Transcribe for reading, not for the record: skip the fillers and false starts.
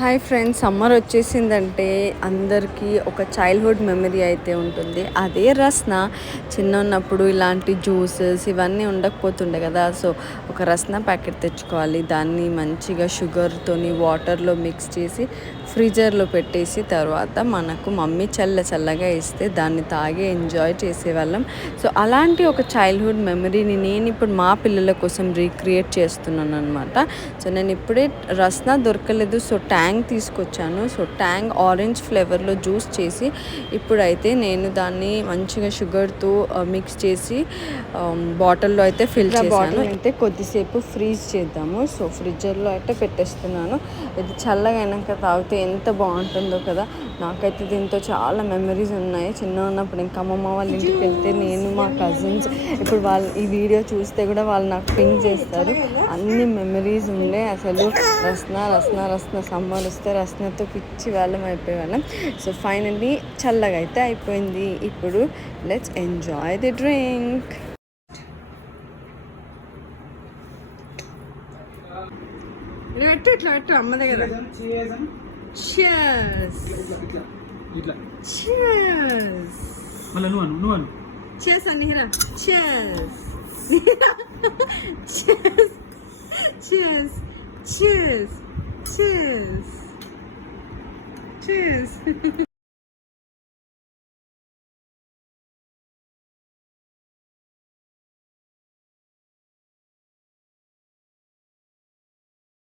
Hi friends, summer వచ్చేసిందంటే అందరికీ ఒక childhood memory అయితే ఉంటుంది. అదే రస్నా. చిన్న ఉన్నప్పుడు ఇలాంటి జ్యూసెస్ ఇవన్నీ ఉండకపోతుండే కదా. సో ఒక రస్నా ప్యాకెట్ తెచ్చుకోవాలి, దాన్ని మంచిగా షుగర్తోని వాటర్లో మిక్స్ చేసి ఫ్రీజర్లో పెట్టేసి తర్వాత మనకు మమ్మీ చల్లగా ఇస్తే దాన్ని తాగి ఎంజాయ్ చేసేవాళ్ళం. సో అలాంటి ఒక చైల్డ్హుడ్ మెమరీని నేను ఇప్పుడు మా పిల్లల కోసం రీక్రియేట్ చేస్తున్నాను అనమాట. సో నేను ఇప్పుడే రస్నా దొరకలేదు, సో ట్యాంగ్ తీసుకొచ్చాను. సో ట్యాంగ్ ఆరెంజ్ ఫ్లేవర్లో జ్యూస్ చేసి ఇప్పుడైతే నేను దాన్ని మంచిగా షుగర్తో మిక్స్ చేసి బాటిల్లో అయితే ఫిల్ చేశాను. అయితే కొద్దిసేపు ఫ్రీజ్ చేద్దాము. సో ఫ్రిడ్జర్లో అయితే పెట్టేస్తున్నాను. ఇది చల్లగా అయినాక తాగితే ఎంత బాగుంటుందో కదా. నాకైతే దీంతో చాలా మెమరీస్ ఉన్నాయి. చిన్న ఉన్నప్పుడు ఇంకా అమ్మమ్మ వాళ్ళ ఇంటికి వెళ్తే నేను మా కజిన్స్ ఇప్పుడు వాళ్ళు ఈ వీడియో చూస్తే కూడా వాళ్ళు నాకు పింక్ చేస్తారు. అన్ని మెమరీస్ ఉండే. అసలు రస్నా సమ్మర్ వస్తే రస్నాతో పిచ్చి వాళ్ళం అయిపోయేవాళ్ళం. సో ఫైనల్లీ చల్లగా అయితే అయిపోయింది. ఇప్పుడు లెట్స్ ఎంజాయ్ ది డ్రింక్. ఇట్లా అమ్మ దగ్గర. Cheers. Cheers. Cheers Anihira. Cheers. Cheers. Cheers. Cheers. Cheers. Cheers.